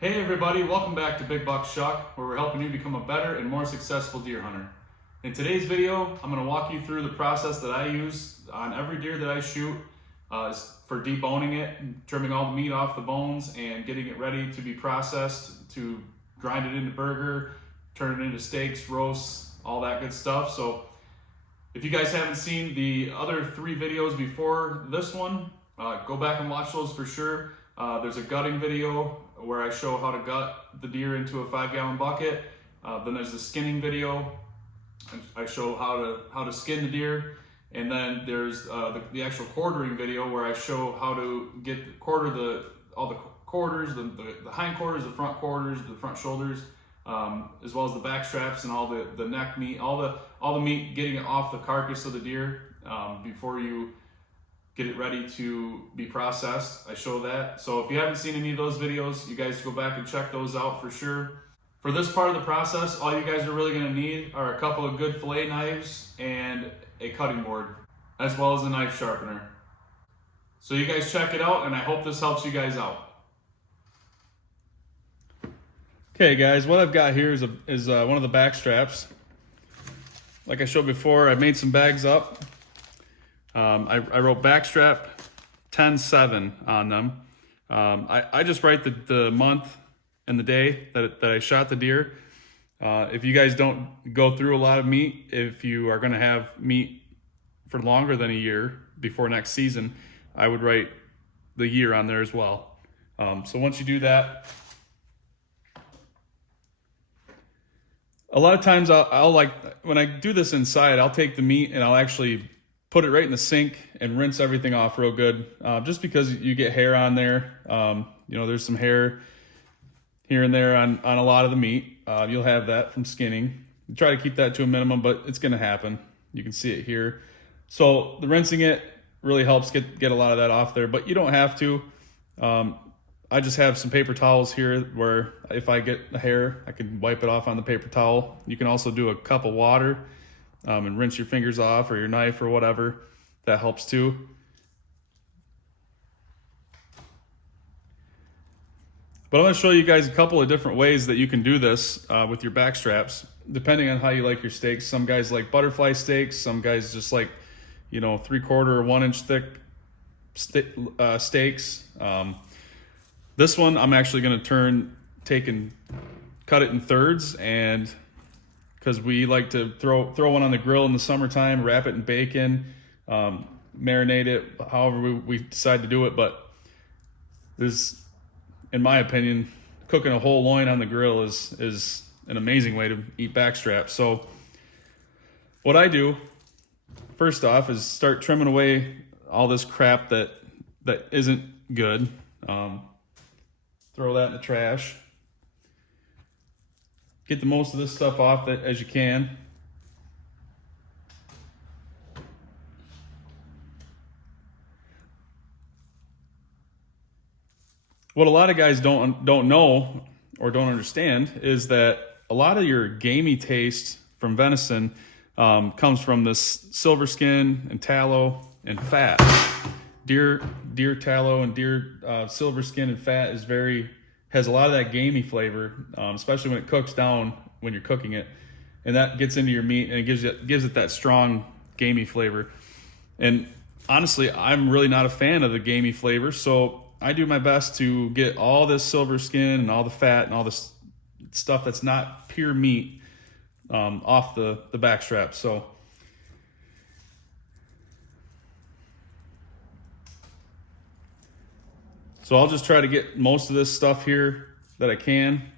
Hey everybody, welcome back to Big Buck Shuck, where we're helping you become a better and more successful deer hunter. In today's video, I'm going to walk you through the process that I use on every deer that I shoot for deboning it, trimming all the meat off the bones, and getting it ready to be processed to grind it into burger, turn it into steaks, roasts, all that good stuff. So if you guys haven't seen the other 3 videos before this one, go back and watch those for sure. There's a gutting video where I show how to gut the deer into a 5-gallon bucket. Then there's the skinning video. I show how to skin the deer. And then there's the actual quartering video where I show how to quarter all the quarters, the hind quarters, the front quarters, the front shoulders, as well as the back straps and all the neck meat, all the meat, getting it off the carcass of the deer before you get it ready to be processed. I show that. So if you haven't seen any of those videos, you guys go back and check those out for sure. For this part of the process, all you guys are really gonna need are a couple of good fillet knives and a cutting board, as well as a knife sharpener. So you guys check it out, and I hope this helps you guys out. Okay guys, what I've got here is one of the back straps. Like I showed before, I made some bags up. I wrote backstrap 10-7 on them. I just write the month and the day that I shot the deer. If you guys don't go through a lot of meat, if you are going to have meat for longer than a year before next season, I would write the year on there as well. So once you do that, a lot of times I'll like, when I do this inside, I'll take the meat and I'll actually put it right in the sink and rinse everything off real good, just because you get hair on there. There's some hair here and there on a lot of the meat. You'll have that from skinning. You try to keep that to a minimum, but it's going to happen. You can see it here. So the rinsing it really helps get a lot of that off there, but you don't have to. I just have some paper towels here where if I get a hair, I can wipe it off on the paper towel. You can also do a cup of water and rinse your fingers off, or your knife, or whatever. That helps too. But I'm going to show you guys a couple of different ways that you can do this with your back straps, depending on how you like your steaks. Some guys like butterfly steaks. Some guys just like, 3/4 or 1 inch thick steaks. This one I'm actually going to cut it in thirds, and because we like to throw one on the grill in the summertime, wrap it in bacon, marinate it however we decide to do it. But there's, in my opinion, cooking a whole loin on the grill is an amazing way to eat backstraps. So what I do first off is start trimming away all this crap that isn't good. Throw that in the trash. Get the most of this stuff off that as you can. What a lot of guys don't know or don't understand is that a lot of your gamey taste from venison comes from this silver skin and tallow and fat. Deer tallow and deer silver skin and fat has a lot of that gamey flavor, especially when it cooks down when you're cooking it, and that gets into your meat and it gives it that strong gamey flavor. And honestly, I'm really not a fan of the gamey flavor, so I do my best to get all this silver skin and all the fat and all this stuff that's not pure meat off the back strap. So I'll just try to get most of this stuff here that I can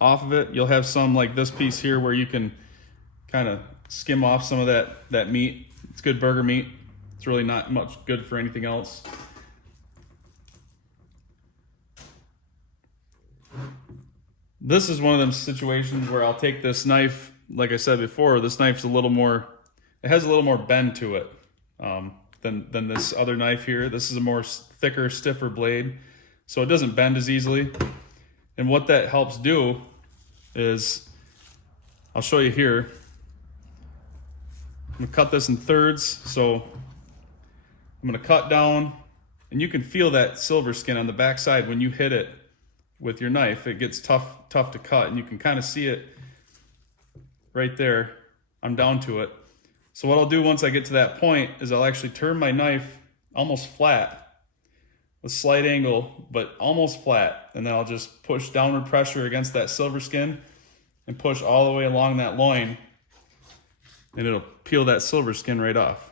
off of it. You'll have some like this piece here where you can kind of skim off some of that meat. It's good burger meat. It's really not much good for anything else. This is one of them situations where I'll take this knife, like I said before, this knife's it has a little more bend to it than this other knife here. This is a more thicker, stiffer blade, so it doesn't bend as easily. And what that helps do is, I'll show you here. I'm gonna cut this in thirds. So I'm gonna cut down And you can feel that silver skin on the back side when you hit it with your knife. It gets tough to cut, and you can kind of see it right there. I'm down to it. So what I'll do once I get to that point is I'll actually turn my knife almost flat, with slight angle, but almost flat. And then I'll just push downward pressure against that silver skin and push all the way along that loin, and it'll peel that silver skin right off.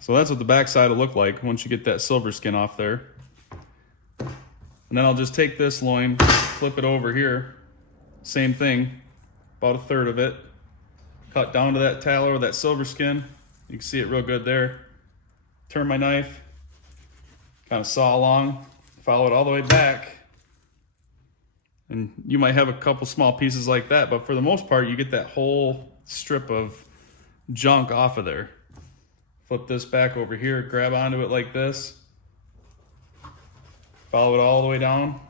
So that's what the back side will look like once you get that silver skin off there. And then I'll just take this loin, flip it over here, same thing, about a third of it, cut down to that tallow or that silver skin. You can see it real good there. Turn my knife, kind of saw along, follow it all the way back. And you might have a couple small pieces like that, but for the most part, you get that whole strip of junk off of there. Flip this back over here, grab onto it like this, follow it all the way down,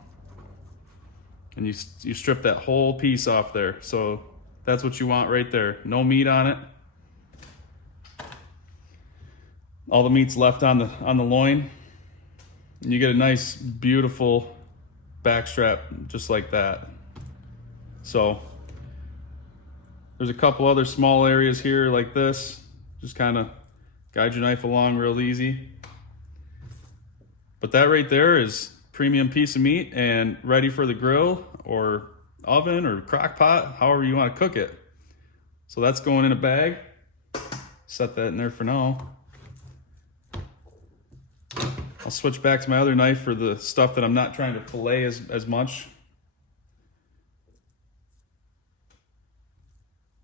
and you strip that whole piece off there. So that's what you want right there. No meat on it. All the meat's left on the loin, and you get a nice, beautiful back strap just like that. So there's a couple other small areas here like this. Just kind of guide your knife along real easy. But that right there is premium piece of meat and ready for the grill or oven or crock pot, however you want to cook it. So that's going in a bag. Set that in there for now. I'll switch back to my other knife for the stuff that I'm not trying to fillet as much.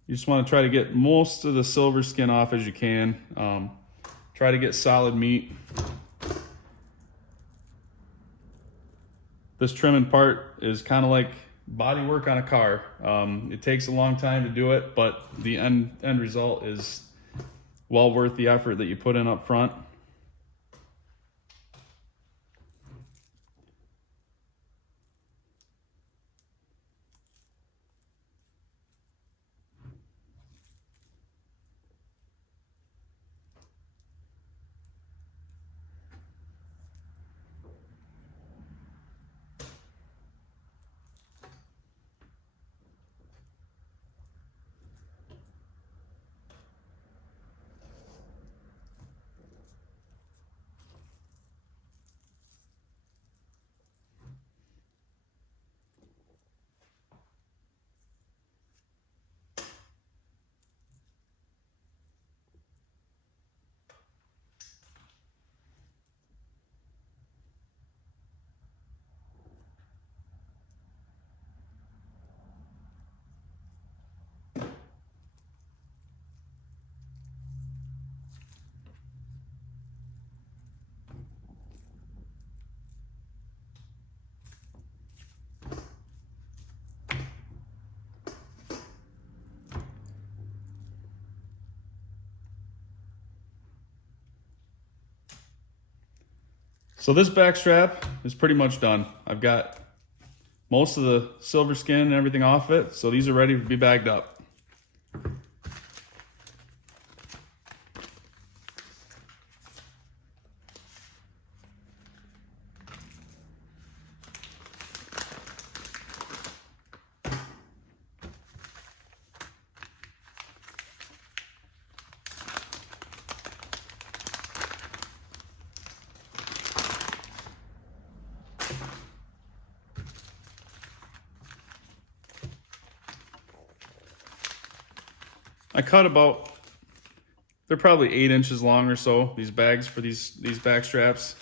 You just want to try to get most of the silver skin off as you can. Try to get solid meat. This trimming part is kind of like body work on a car. It takes a long time to do it, but the end result is well worth the effort that you put in up front. So this back strap is pretty much done. I've got most of the silver skin and everything off it, so these are ready to be bagged up. I cut about, they're probably 8 inches long or so, these bags for these back straps.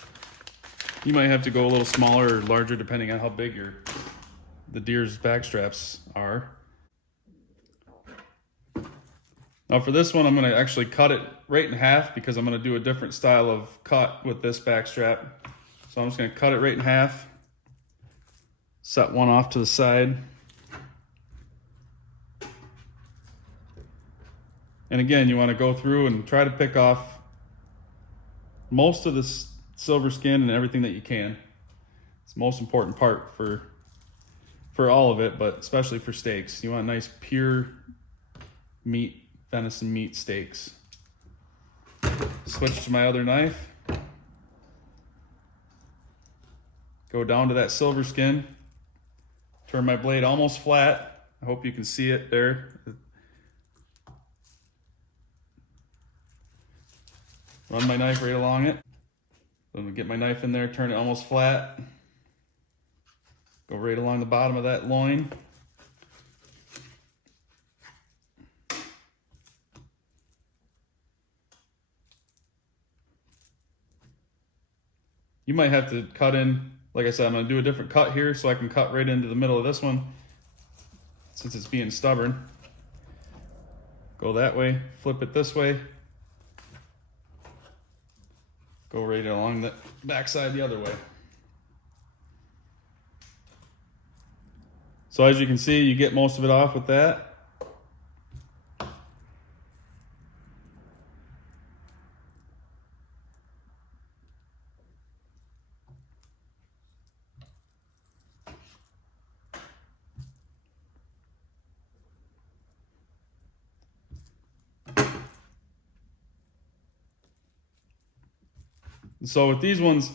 You might have to go a little smaller or larger depending on how big the deer's back straps are. Now for this one, I'm gonna actually cut it right in half because I'm gonna do a different style of cut with this back strap. So I'm just gonna cut it right in half, set one off to the side. And again, you wanna go through and try to pick off most of the silver skin and everything that you can. It's the most important part for all of it, but especially for steaks. You want nice pure meat, venison meat steaks. Switch to my other knife. Go down to that silver skin. Turn my blade almost flat. I hope you can see it there. Run my knife right along it. I'm gonna get my knife in there, turn it almost flat. Go right along the bottom of that loin. You might have to cut in, like I said, I'm gonna do a different cut here so I can cut right into the middle of this one since it's being stubborn. Go that way, flip it this way. Go right along the backside the other way. So as you can see, you get most of it off with that. So with these ones,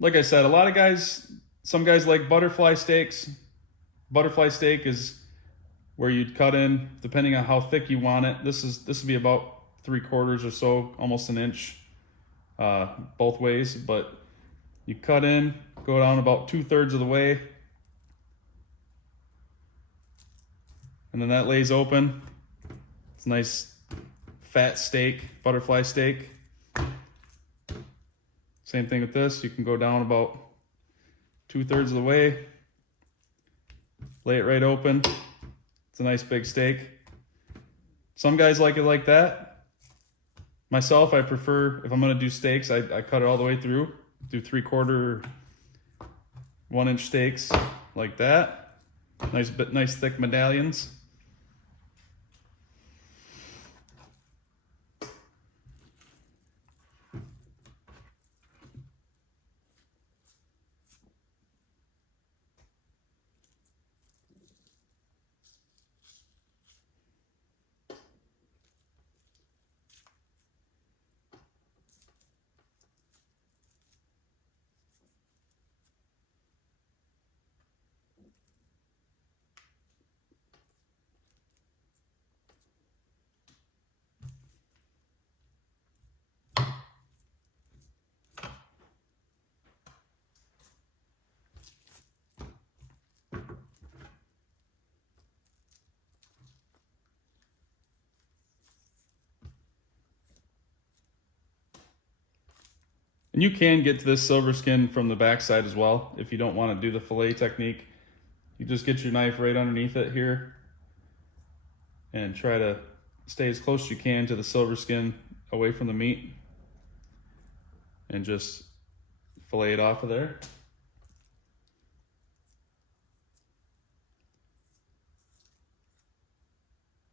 like I said, a lot of guys, some guys like butterfly steaks. Butterfly steak is where you'd cut in, depending on how thick you want it. This would be about 3/4 or so, almost an inch, both ways. But you cut in, go down about 2/3 of the way, and then that lays open. It's a nice fat steak, butterfly steak. Same thing with this. You can go down about 2/3 of the way. Lay it right open. It's a nice big steak. Some guys like it like that. Myself, I prefer, if I'm gonna do steaks, I cut it all the way through. Do 3/4, 1-inch steaks like that. Nice thick medallions. And you can get to this silver skin from the backside as well if you don't want to do the fillet technique. You just get your knife right underneath it here and try to stay as close as you can to the silver skin away from the meat and just fillet it off of there.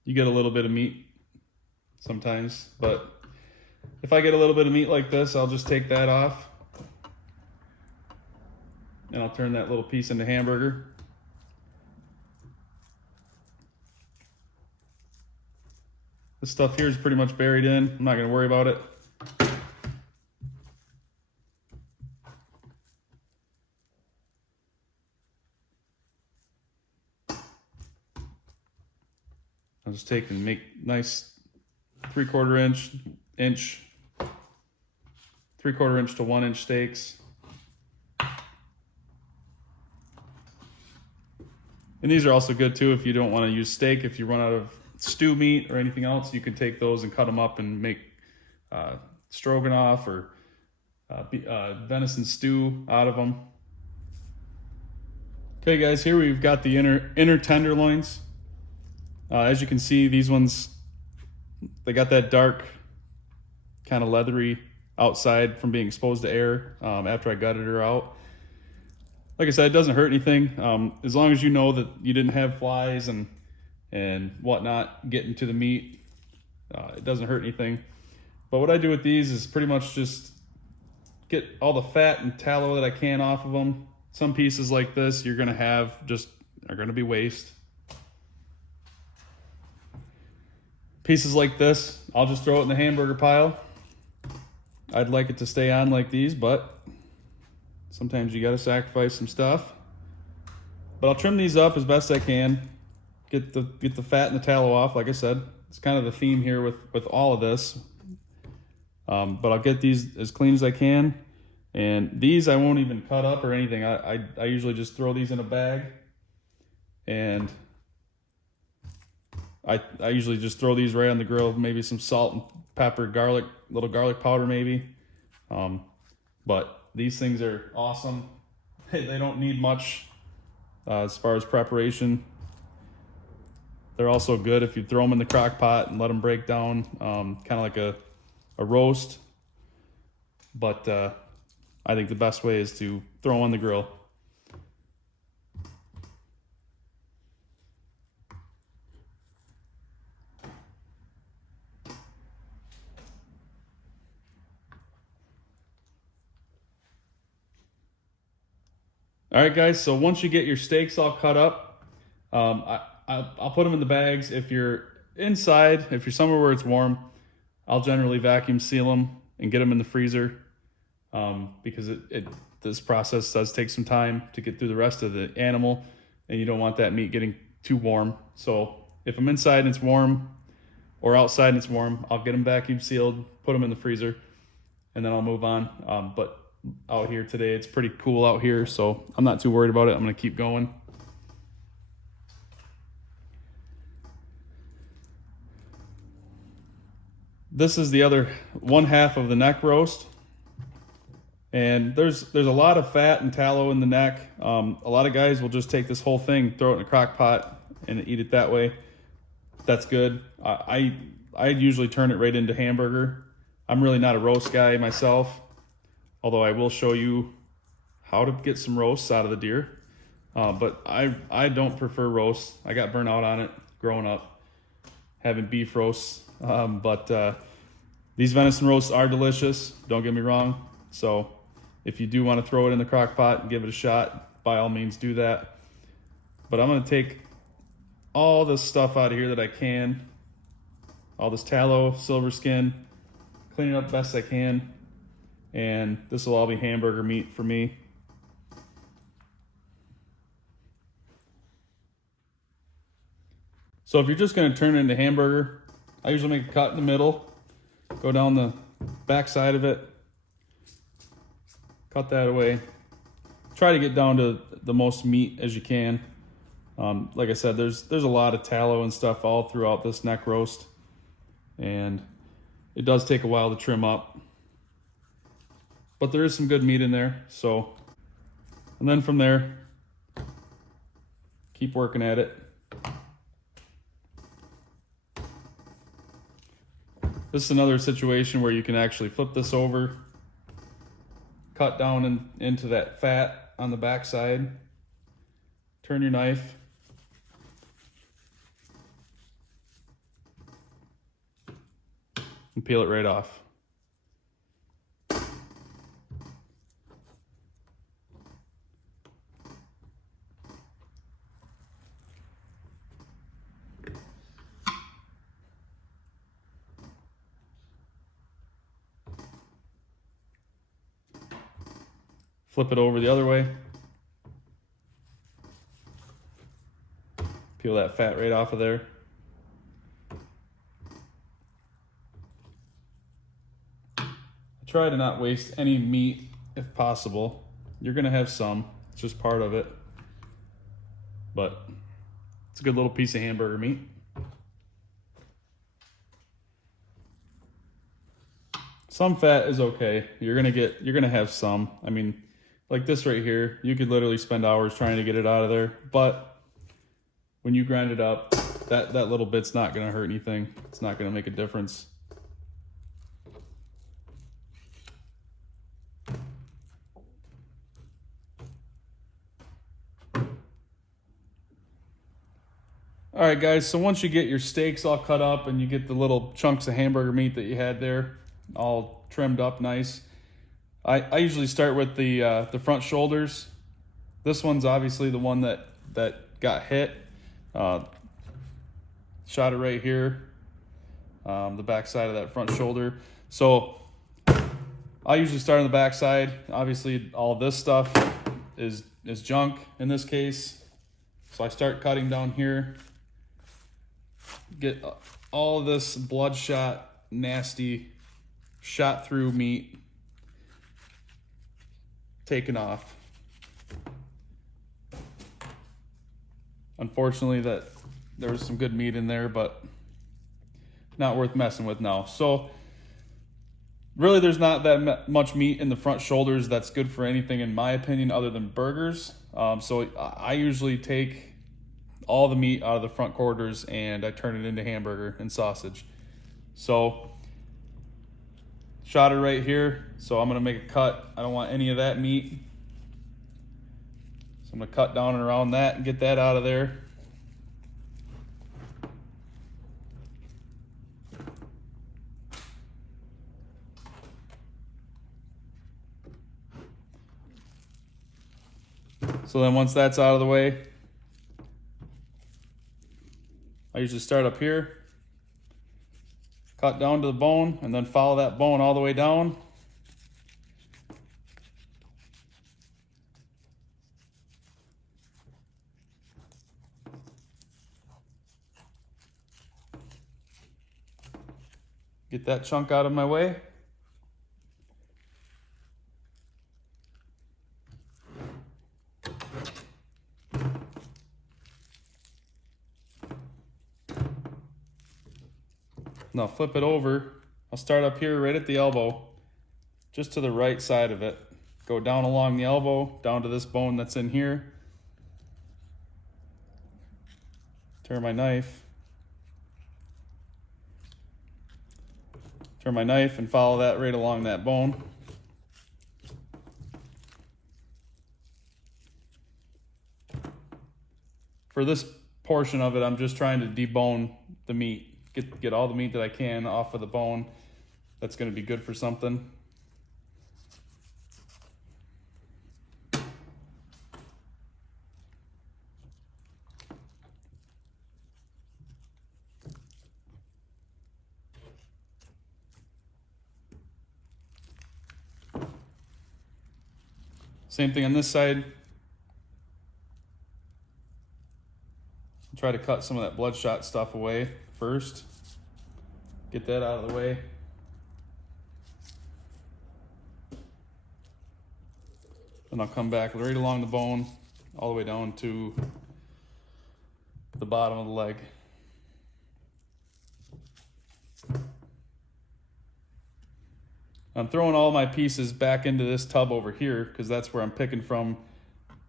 You get a little bit of meat sometimes, but if I get a little bit of meat like this, I'll just take that off and I'll turn that little piece into hamburger. This stuff here is pretty much buried in. I'm not going to worry about it. I'll just take and make nice 3/4 inch, 3/4 inch to 1 inch steaks. And these are also good too if you don't want to use steak. If you run out of stew meat or anything else, you can take those and cut them up and make stroganoff or venison stew out of them. Okay guys, here we've got the inner tenderloins. As you can see, these ones, They got that dark, kind of leathery outside from being exposed to air after I gutted her out. Like I said, it doesn't hurt anything. As long as you know that you didn't have flies and whatnot getting to the meat, it doesn't hurt anything. But what I do with these is pretty much just get all the fat and tallow that I can off of them. Some pieces like this you're gonna have just are gonna be waste. Pieces like this, I'll just throw it in the hamburger pile. I'd like it to stay on like these, but sometimes you gotta sacrifice some stuff. But I'll trim these up as best I can. Get the fat and the tallow off. Like I said, it's kind of the theme here with all of this. But I'll get these as clean as I can. And these I won't even cut up or anything. I usually just throw these in a bag. And I usually just throw these right on the grill. Maybe some salt and pepper, garlic, little garlic powder maybe. But these things are awesome. They don't need much as far as preparation. They're also good if you throw them in the crock pot and let them break down, kind of like a roast. But I think the best way is to throw them on the grill. All right, guys, so once you get your steaks all cut up, I'll put them in the bags. If you're inside, if you're somewhere where it's warm, I'll generally vacuum seal them and get them in the freezer because this process does take some time to get through the rest of the animal, and you don't want that meat getting too warm. So if I'm inside and it's warm or outside and it's warm, I'll get them vacuum sealed, put them in the freezer, and then I'll move on. But out here today, it's pretty cool out here, so I'm not too worried about it. I'm gonna keep going. This is the other one half of the neck roast. And there's a lot of fat and tallow in the neck. A lot of guys will just take this whole thing, throw it in a crock pot, and eat it that way. That's good. I usually turn it right into hamburger. I'm really not a roast guy myself, although I will show you how to get some roasts out of the deer. But I don't prefer roasts. I got burnt out on it growing up, having beef roasts. But these venison roasts are delicious, don't get me wrong. So if you do want to throw it in the crock pot and give it a shot, by all means do that. But I'm going to take all this stuff out of here that I can, all this tallow, silver skin, clean it up best I can, and this will all be hamburger meat for me. So if you're just going to turn it into hamburger, I usually make a cut in the middle, go down the back side of it, cut that away. Try to get down to the most meat as you can. Like I said, there's a lot of tallow and stuff all throughout this neck roast, and it does take a while to trim up. But there is some good meat in there, so. And then from there, keep working at it. This is another situation where you can actually flip this over, cut down into that fat on the back side, turn your knife, and peel it right off. Flip it over the other way. Peel that fat right off of there. Try to not waste any meat if possible. You're gonna have some, it's just part of it. But it's a good little piece of hamburger meat. Some fat is okay. You're gonna have some. I mean, like this right here, you could literally spend hours trying to get it out of there, but when you grind it up, that little bit's not gonna hurt anything. It's not gonna make a difference. All right, guys, so once you get your steaks all cut up and you get the little chunks of hamburger meat that you had there all trimmed up nice, I usually start with the front shoulders. This one's obviously the one that got hit. Shot it right here, the back side of that front shoulder. So I usually start on the back side. Obviously, all this stuff is junk in this case. So I start cutting down here. Get all of this bloodshot, nasty, shot through meat taken off. Unfortunately, that there was some good meat in there, but not worth messing with now. So really, there's not that much meat in the front shoulders that's good for anything, in my opinion, other than burgers. So I usually take all the meat out of the front quarters and I turn it into hamburger and sausage. So shot it right here. So I'm gonna make a cut. I don't want any of that meat. So I'm gonna cut down and around that and get that out of there. So then once that's out of the way, I usually start up here, cut down to the bone, and then follow that bone all the way down. Get that chunk out of my way. Now flip it over. I'll start up here right at the elbow, just to the right side of it. Go down along the elbow, down to this bone that's in here. Turn my knife. Turn my knife and follow that right along that bone. For this portion of it, I'm just trying to debone the meat. Get all the meat that I can off of the bone. That's going to be good for something. Same thing on this side. Try to cut some of that bloodshot stuff away first. Get that out of the way. Then I'll come back right along the bone, all the way down to the bottom of the leg. I'm throwing all my pieces back into this tub over here because that's where I'm picking from.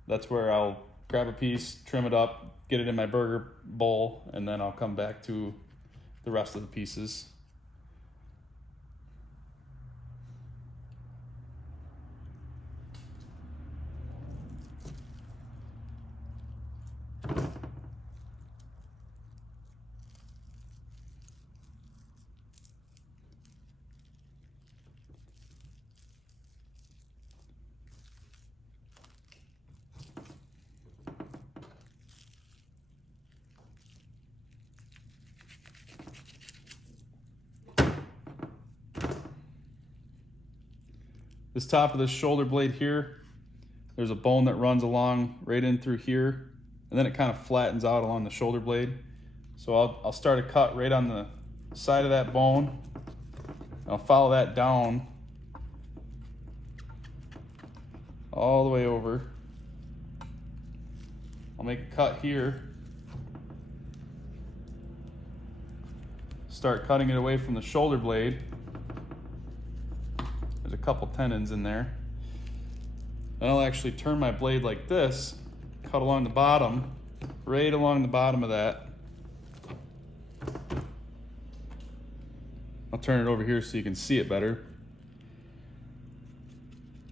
That's where I'll grab a piece, trim it up, get it in my burger bowl, and then I'll come back to the rest of the pieces. This top of this shoulder blade here, there's a bone that runs along right in through here, and then it kind of flattens out along the shoulder blade. So I'll start a cut right on the side of that bone. I'll follow that down all the way over. I'll make a cut here. Start cutting it away from the shoulder blade. There's a couple tendons in there. Then I'll actually turn my blade like this, cut along the bottom, right along the bottom of that. I'll turn it over here so you can see it better.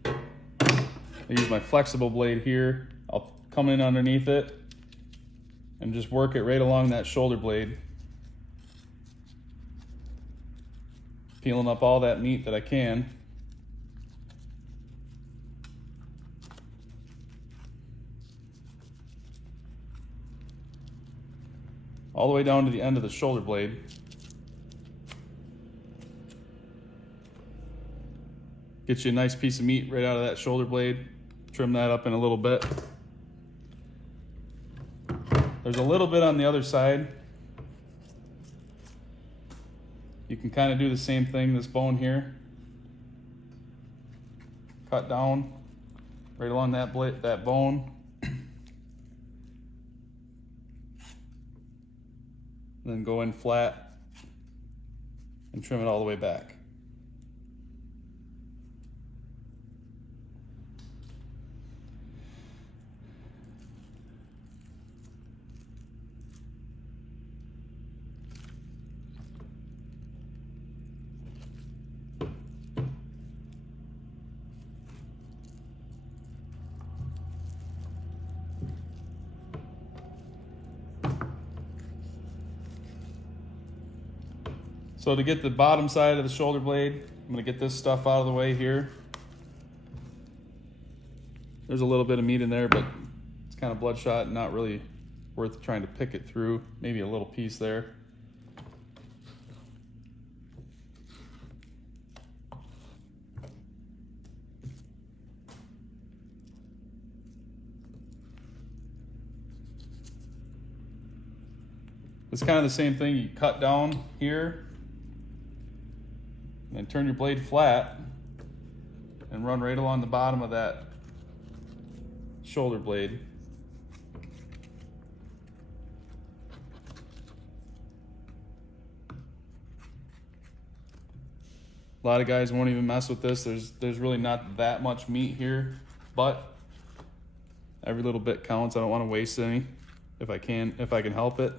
I use my flexible blade here. I'll come in underneath it and just work it right along that shoulder blade, peeling up all that meat that I can. All the way down to the end of the shoulder blade. Get you a nice piece of meat right out of that shoulder blade. Trim that up in a little bit. There's a little bit on the other side. You can kind of do the same thing, this bone here. Cut down right along that blade, that bone. Then go in flat and trim it all the way back. So to get the bottom side of the shoulder blade, I'm gonna get this stuff out of the way here. There's a little bit of meat in there, but it's kind of bloodshot and not really worth trying to pick it through. Maybe a little piece there. It's kind of the same thing. You cut down here and then turn your blade flat and run right along the bottom of that shoulder blade. A lot of guys won't even mess with this. There's really not that much meat here, but every little bit counts. I don't want to waste any if I can help it.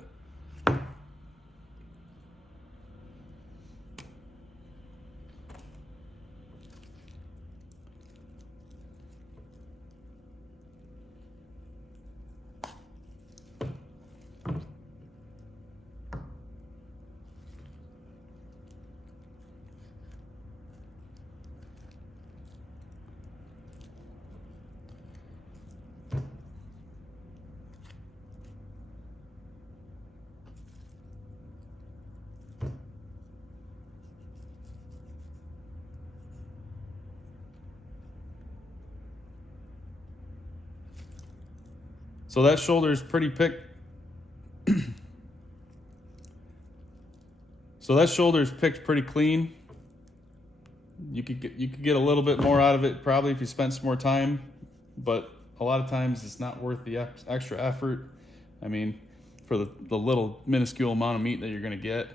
So that shoulder is pretty picked. So that shoulder is picked pretty clean. You could get a little bit more out of it probably if you spent some more time, but a lot of times it's not worth the extra effort. I mean, for the little minuscule amount of meat that you're gonna get,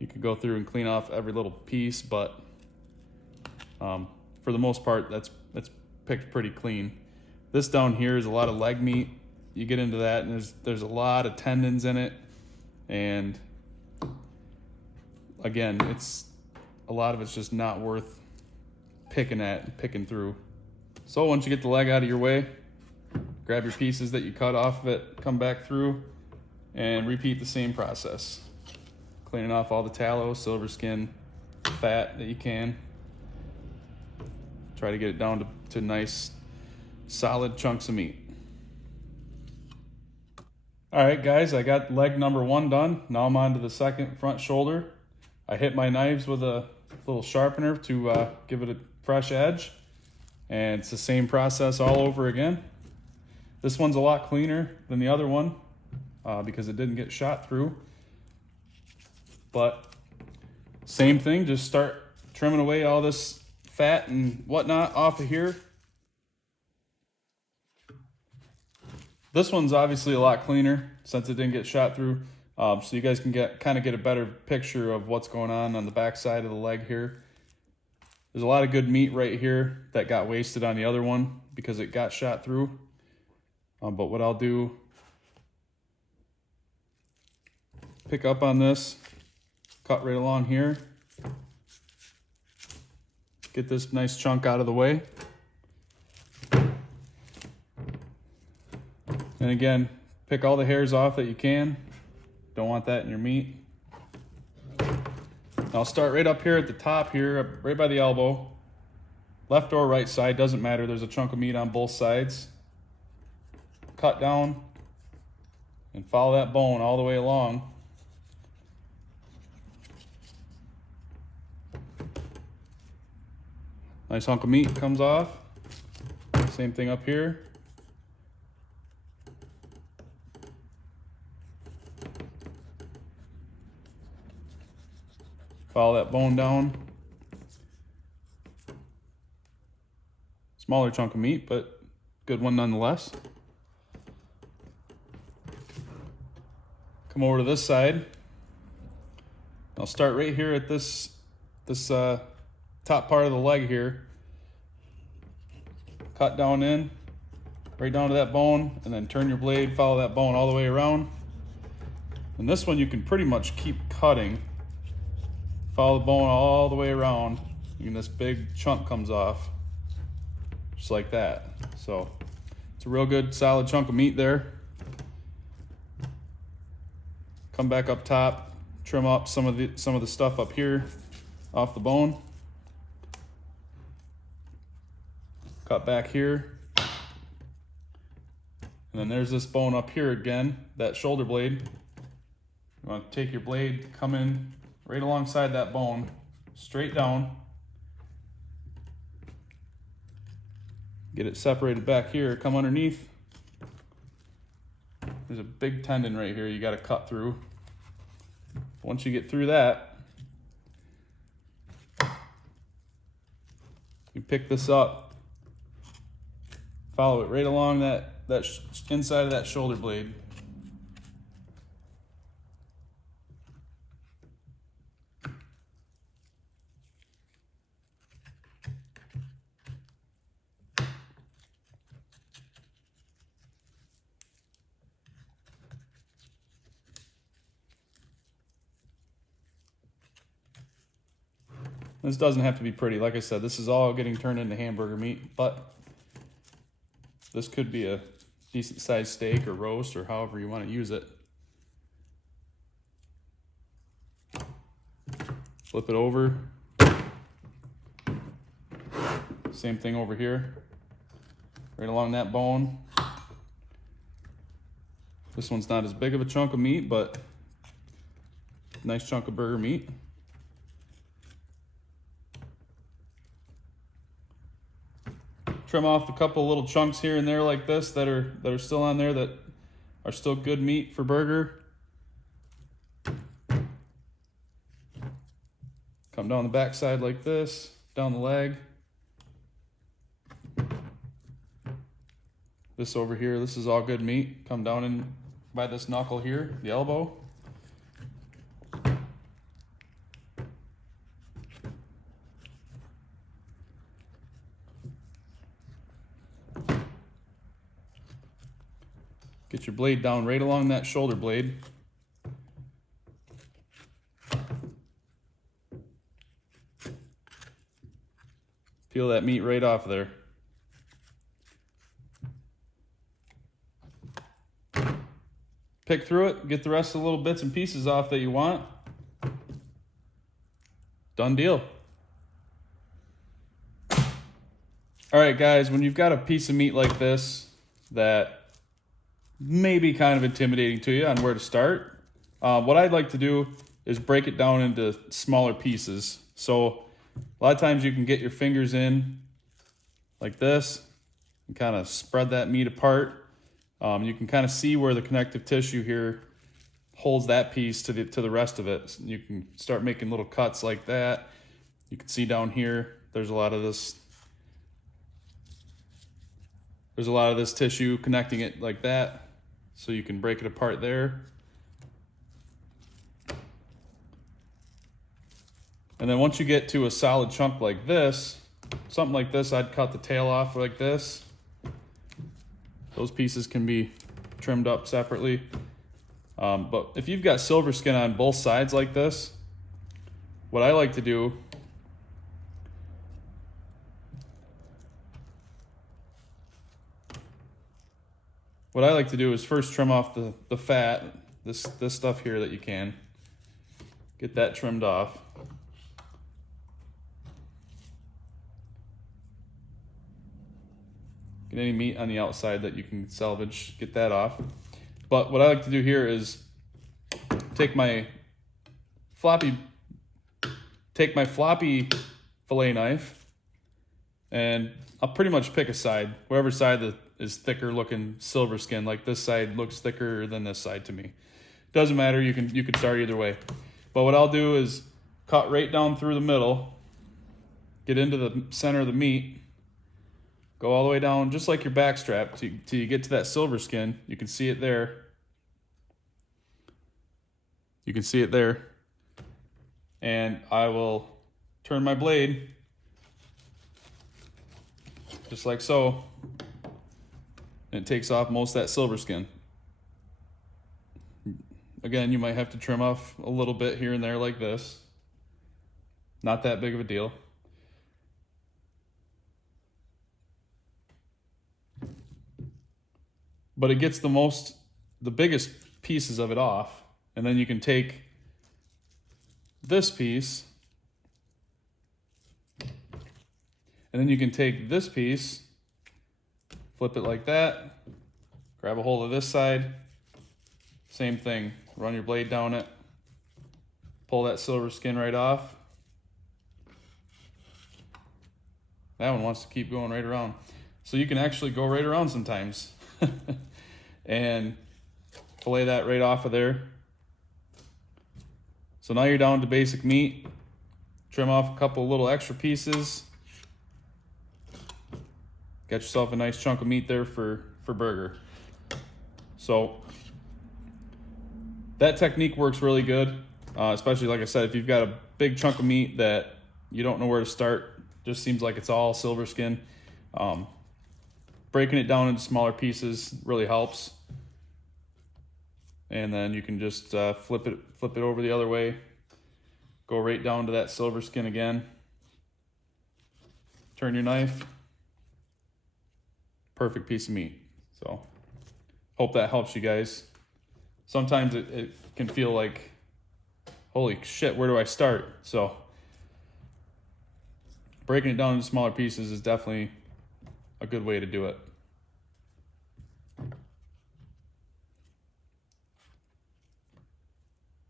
you could go through and clean off every little piece, but for the most part, that's picked pretty clean. This down here is a lot of leg meat. You get into that and there's a lot of tendons in it, and again, a lot of it's just not worth picking through. So once you get the leg out of your way, grab your pieces that you cut off of it, come back through, and repeat the same process. Cleaning off all the tallow, silver skin, fat that you can. Try to get it down to nice, solid chunks of meat. All right, guys, I got leg number 1 done. Now I'm on to the second front shoulder. I hit my knives with a little sharpener to give it a fresh edge. And it's the same process all over again. This one's a lot cleaner than the other one because it didn't get shot through. But same thing, just start trimming away all this fat and whatnot off of here. This one's obviously a lot cleaner since it didn't get shot through. So you guys can kind of get a better picture of what's going on the back side of the leg here. There's a lot of good meat right here that got wasted on the other one because it got shot through. But what I'll do, pick up on this, cut right along here, Get this nice chunk out of the way. And again, pick all the hairs off that you can. Don't want that in your meat. I'll start right up here at the top here, right by the elbow. Left or right side, doesn't matter. There's a chunk of meat on both sides. Cut down and follow that bone all the way along. Nice hunk of meat comes off. Same thing up here. Follow that bone down. Smaller chunk of meat, but good one nonetheless. Come over to this side. I'll start right here at this top part of the leg here. Cut down in, right down to that bone, and then turn your blade, follow that bone all the way around. And this one you can pretty much keep cutting. Follow the bone all the way around, and this big chunk comes off, just like that. So it's a real good solid chunk of meat there. Come back up top, trim up some of the stuff up here off the bone. Cut back here. And then there's this bone up here again, that shoulder blade. You want to take your blade, come in right alongside that bone, straight down. Get it separated back here, come underneath. There's a big tendon right here you got to cut through. Once you get through that, you pick this up, follow it right along that inside of that shoulder blade. This doesn't have to be pretty. Like I said, this is all getting turned into hamburger meat, but this could be a decent sized steak or roast or however you want to use it. Flip it over. Same thing over here. Right along that bone. This one's not as big of a chunk of meat, but nice chunk of burger meat. Trim off a couple little chunks here and there like this that are still on there that are still good meat for burger. Come down the back side like this, down the leg. This over here, this is all good meat. Come down in by this knuckle here, the elbow. Get your blade down right along that shoulder blade. Peel that meat right off there. Pick through it, get the rest of the little bits and pieces off that you want. Done deal. All right, guys, when you've got a piece of meat like this that may be kind of intimidating to you on where to start, what I'd like to do is break it down into smaller pieces. So a lot of times you can get your fingers in like this and kind of spread that meat apart. You can kind of see where the connective tissue here holds that piece to the rest of it. You can start making little cuts like that. You can see down here, there's a lot of this tissue connecting it like that. So you can break it apart there. And then once you get to a solid chunk like this, something like this, I'd cut the tail off like this. Those pieces can be trimmed up separately. But if you've got silver skin on both sides like this, what I like to do what I like to do is first trim off the fat, this stuff here that you can. Get that trimmed off. Get any meat on the outside that you can salvage, get that off. But what I like to do here is take my floppy fillet knife, and I'll pretty much pick a side, whatever side that is thicker looking silver skin. Like this side looks thicker than this side to me. Doesn't matter, you can start either way. But what I'll do is cut right down through the middle, get into the center of the meat, go all the way down just like your back strap till you get to that silver skin. You can see it there. You can see it there. And I will turn my blade just like so. And it takes off most of that silver skin. Again, you might have to trim off a little bit here and there like this. Not that big of a deal. But it gets the biggest pieces of it off. And then you can take this piece, and then you can take this piece, flip it like that, grab a hold of this side, same thing, run your blade down it, pull that silver skin right off. That one wants to keep going right around. So you can actually go right around sometimes and fillet that right off of there. So now you're down to basic meat. Trim off a couple little extra pieces. Got yourself a nice chunk of meat there for burger. So that technique works really good, especially like I said, if you've got a big chunk of meat that you don't know where to start, just seems like it's all silver skin. Breaking it down into smaller pieces really helps. And then you can just flip it over the other way. Go right down to that silver skin again. Turn your knife. Perfect piece of meat. So, hope that helps you guys. Sometimes it can feel like, holy shit, where do I start? So, breaking it down into smaller pieces is definitely a good way to do it.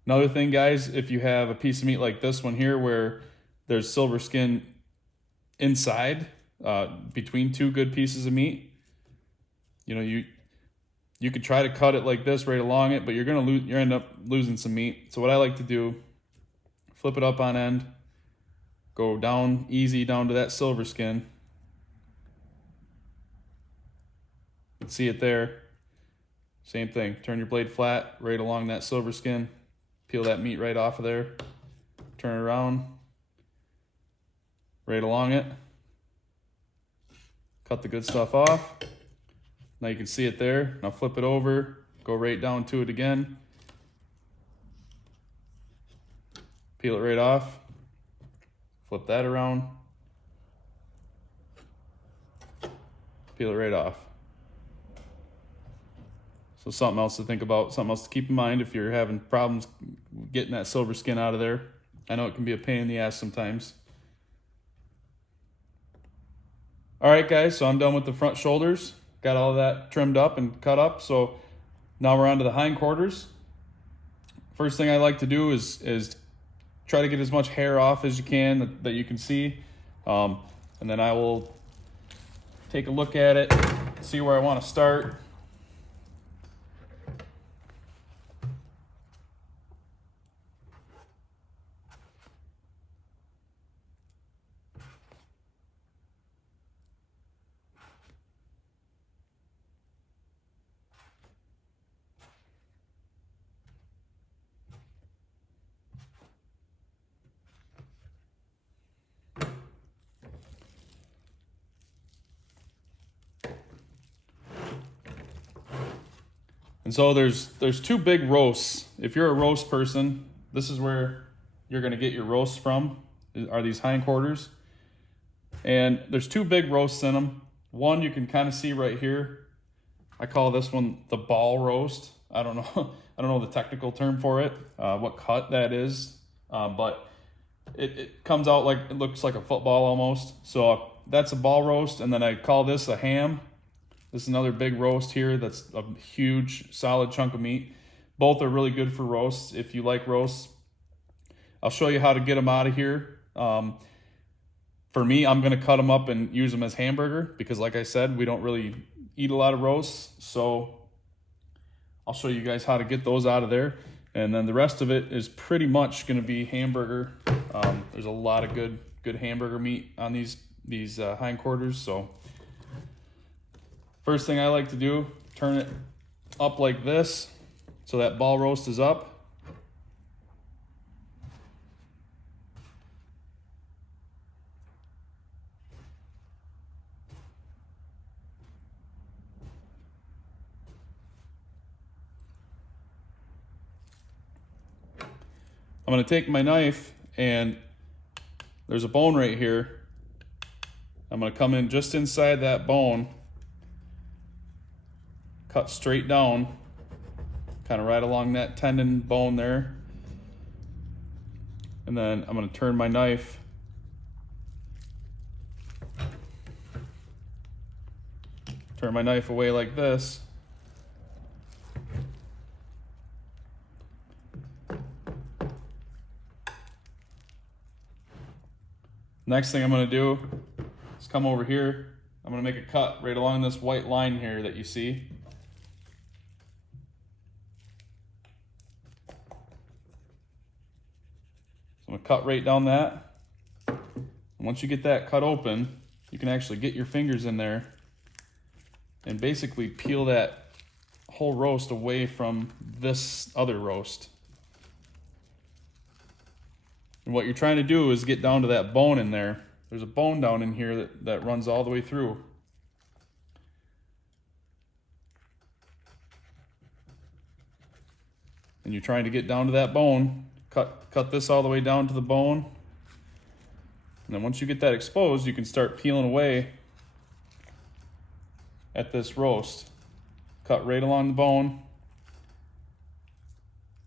Another thing, guys, if you have a piece of meat like this one here where there's silver skin inside, between two good pieces of meat, you know, you could try to cut it like this right along it, but you end up losing some meat. So what I like to do, flip it up on end, go down easy down to that silver skin. You can see it there. Same thing, turn your blade flat right along that silver skin. Peel that meat right off of there, turn it around, right along it, cut the good stuff off. Now you can see it there. Now flip it over, go right down to it again, peel it right off, flip that around, peel it right off. So something else to think about, something else to keep in mind if you're having problems getting that silver skin out of there. I know it can be a pain in the ass sometimes. All right, guys, so I'm done with the front shoulders. Got all of that trimmed up and cut up. So now we're on to the hindquarters. First thing I like to do is try to get as much hair off as you can that you can see. And then I will take a look at it, see where I want to start. And so there's two big roasts. If you're a roast person, this is where you're going to get your roasts from, are these hindquarters. And there's two big roasts in them. One you can kind of see right here. I call this one the ball roast. I don't know, I don't know the technical term for it, what cut that is, but it comes out like, it looks like a football almost. So that's a ball roast, and then I call this a ham. This is another big roast here that's a huge, solid chunk of meat. Both are really good for roasts if you like roasts. I'll show you how to get them out of here. For me, I'm going to cut them up and use them as hamburger because, like I said, we don't really eat a lot of roasts. So I'll show you guys how to get those out of there. And then the rest of it is pretty much going to be hamburger. There's a lot of good hamburger meat on these hindquarters. So first thing I like to do, turn it up like this so that ball roast is up. I'm going to take my knife, and there's a bone right here. I'm going to come in just inside that bone, cut straight down, kind of right along that tendon bone there. And then I'm going to turn my knife away like this. Next thing I'm going to do is come over here. I'm going to make a cut right along this white line here that you see. So I'm going to cut right down that. And once you get that cut open, you can actually get your fingers in there and basically peel that whole roast away from this other roast. And what you're trying to do is get down to that bone in there. There's a bone down in here that runs all the way through. And you're trying to get down to that bone. Cut this all the way down to the bone. And then once you get that exposed, you can start peeling away at this roast. Cut right along the bone.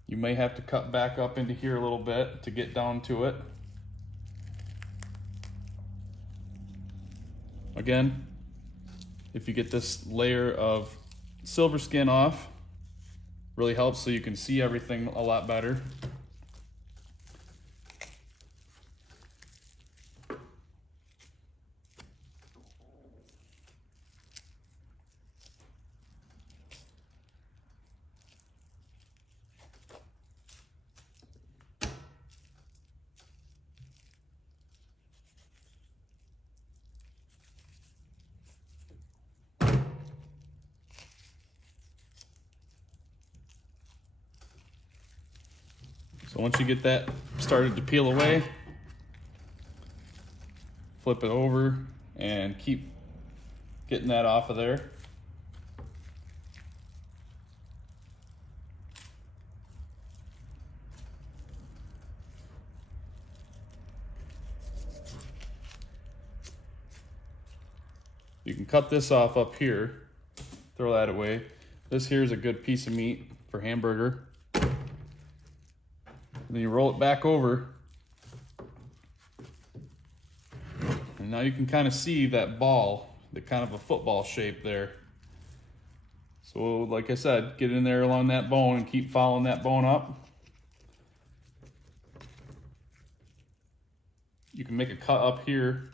You may have to cut back up into here a little bit to get down to it. Again, if you get this layer of silver skin off, really helps so you can see everything a lot better. So once you get that started to peel away, flip it over and keep getting that off of there. You can cut this off up here, throw that away. This here is a good piece of meat for hamburger. Then you roll it back over. And now you can kind of see that ball, the kind of a football shape there. So like I said, get in there along that bone and keep following that bone up. You can make a cut up here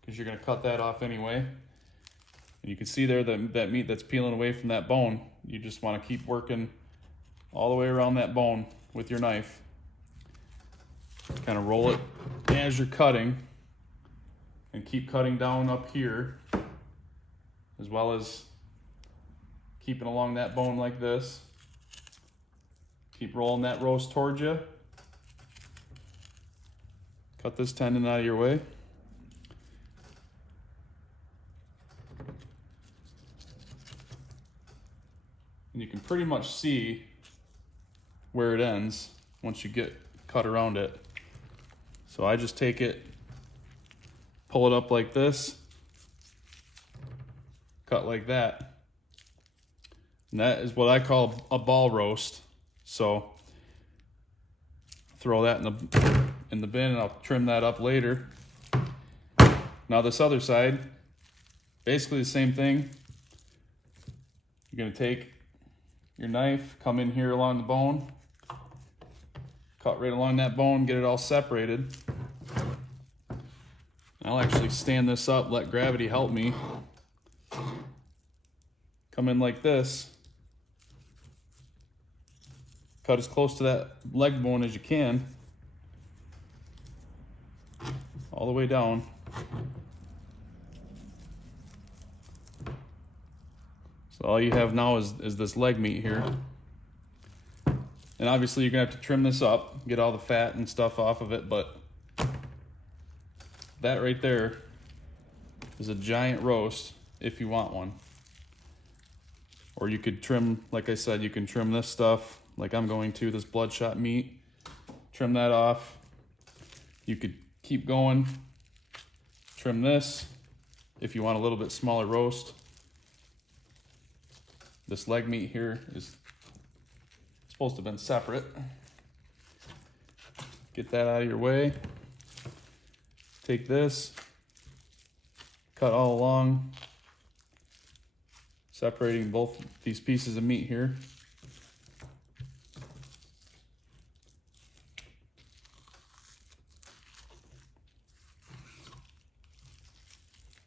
because you're going to cut that off anyway. And you can see there that meat that's peeling away from that bone. You just want to keep working all the way around that bone with your knife. Kind of roll it as you're cutting and keep cutting down up here, as well as keeping along that bone like this. Keep rolling that roast towards you. Cut this tendon out of your way. And you can pretty much see where it ends once you get cut around it. So I just take it, pull it up like this, cut like that. And that is what I call a ball roast. So throw that in the bin, and I'll trim that up later. Now this other side, basically the same thing. You're gonna take your knife, come in here along the bone, cut right along that bone, get it all separated. I'll actually stand this up, let gravity help me. Come in like this. Cut as close to that leg bone as you can. All the way down. So all you have now is this leg meat here. And obviously you're gonna have to trim this up, get all the fat and stuff off of it, but that right there is a giant roast if you want one. Or you could trim, like I said, you can trim this stuff, like I'm going to, this bloodshot meat. Trim that off. You could keep going. Trim this if you want a little bit smaller roast. This leg meat here is supposed to have been separate. Get that out of your way. Take this, cut all along, separating both these pieces of meat here.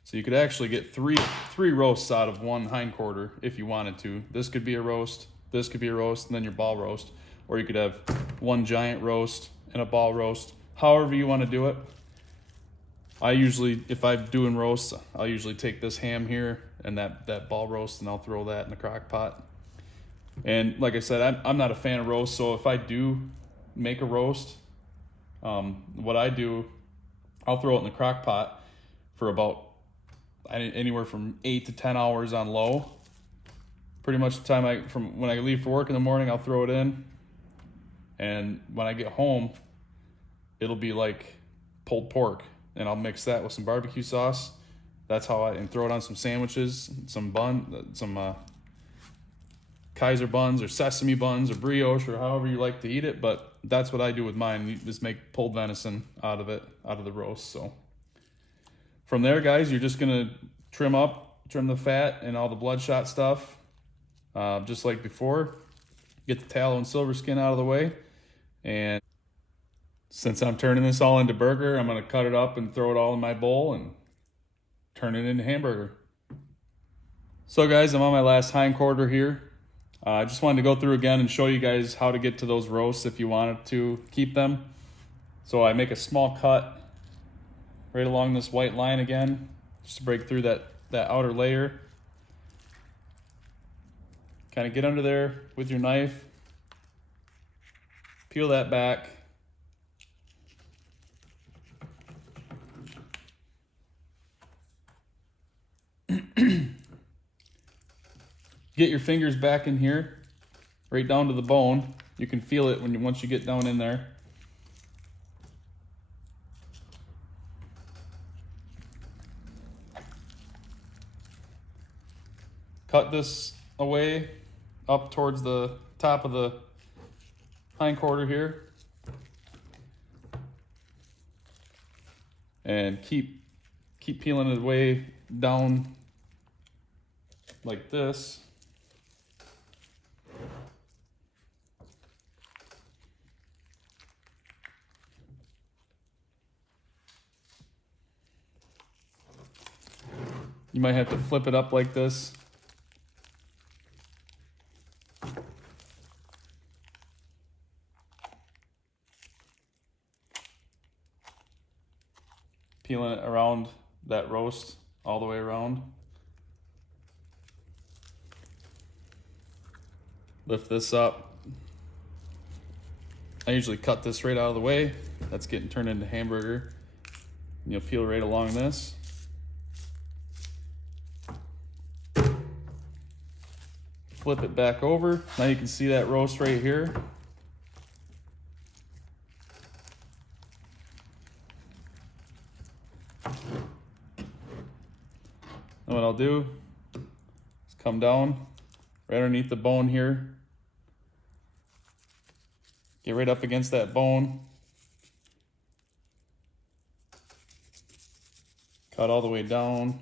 So you could actually get three roasts out of one hindquarter if you wanted to. This could be a roast, this could be a roast, and then your ball roast. Or you could have one giant roast and a ball roast, however you want to do it. I usually, if I'm doing roasts, I'll usually take this ham here and that ball roast, and I'll throw that in the crock pot. And like I said, I'm not a fan of roast, so if I do make a roast, what I do, I'll throw it in the crock pot for about anywhere from 8 to 10 hours on low. Pretty much the time from when I leave for work in the morning, I'll throw it in, and when I get home, it'll be like pulled pork. And I'll mix that with some barbecue sauce. That's how and throw it on some sandwiches, some Kaiser buns or sesame buns or brioche or however you like to eat it. But that's what I do with mine. You just make pulled venison out of the roast. So from there, guys, you're just gonna trim the fat and all the bloodshot stuff, just like before. Get the tallow and silver skin out of the way, and since I'm turning this all into burger, I'm gonna cut it up and throw it all in my bowl and turn it into hamburger. So guys, I'm on my last hindquarter here. I just wanted to go through again and show you guys how to get to those roasts if you wanted to keep them. So I make a small cut right along this white line again, just to break through that outer layer. Kind of get under there with your knife, peel that back. Get your fingers back in here, right down to the bone. You can feel it once you get down in there. Cut this away up towards the top of the hindquarter here, and keep peeling it away down like this. You might have to flip it up like this. Peeling it around that roast all the way around. Lift this up. I usually cut this right out of the way. That's getting turned into hamburger. And you'll peel right along this. Flip it back over. Now you can see that roast right here. And what I'll do is come down right underneath the bone here. Get right up against that bone. Cut all the way down.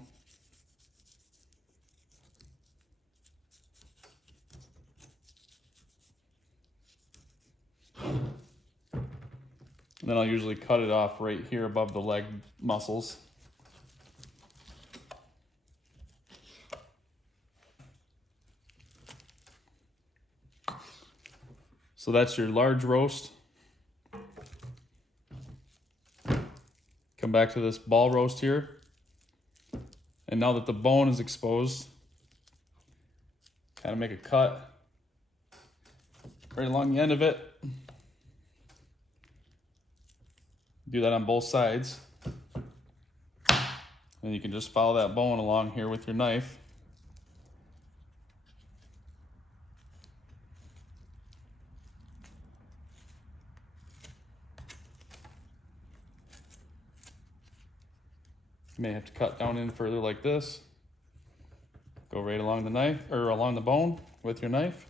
And then I'll usually cut it off right here above the leg muscles. So that's your large roast. Come back to this ball roast here. And now that the bone is exposed, kind of make a cut right along the end of it. Do that on both sides. And you can just follow that bone along here with your knife. You may have to cut down in further like this. Go right along the knife, or along the bone with your knife.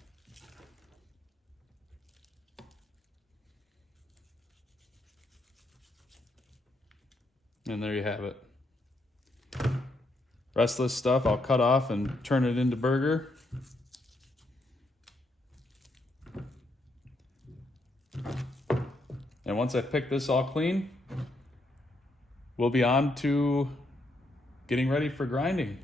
And there you have it. Rest of this stuff I'll cut off and turn it into burger. And once I pick this all clean, we'll be on to getting ready for grinding.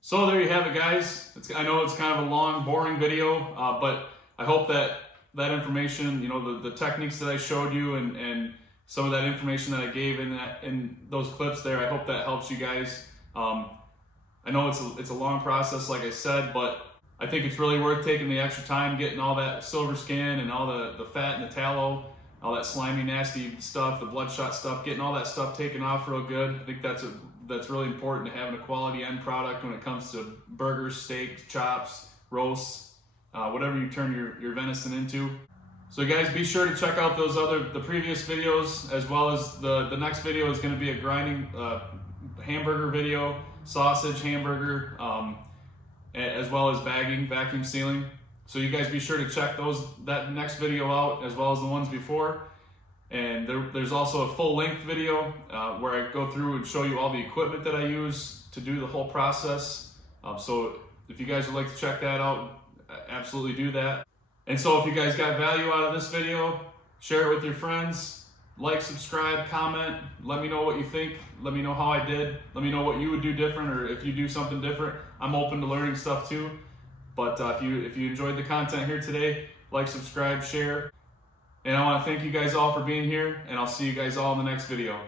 So there you have it, guys. I know it's kind of a long, boring video, but I hope that information, you know, the techniques that I showed you and some of that information that I gave in those clips there, I hope that helps you guys. I know it's a long process, like I said, but I think it's really worth taking the extra time, getting all that silver skin and all the fat and the tallow, all that slimy, nasty stuff, the bloodshot stuff, getting all that stuff taken off real good. I think that's really important to having a quality end product when it comes to burgers, steaks, chops, roasts, whatever you turn your venison into. So guys, be sure to check out the previous videos, as well as the next video is going to be a grinding hamburger video, sausage, hamburger, as well as bagging, vacuum sealing. So you guys be sure to check that next video out, as well as the ones before. And there's also a full length video where I go through and show you all the equipment that I use to do the whole process. So if you guys would like to check that out, absolutely do that. And so if you guys got value out of this video, share it with your friends, like, subscribe, comment, let me know what you think, let me know how I did, let me know what you would do different, or if you do something different. I'm open to learning stuff too. But if you enjoyed the content here today, like, subscribe, share. And I want to thank you guys all for being here, and I'll see you guys all in the next video.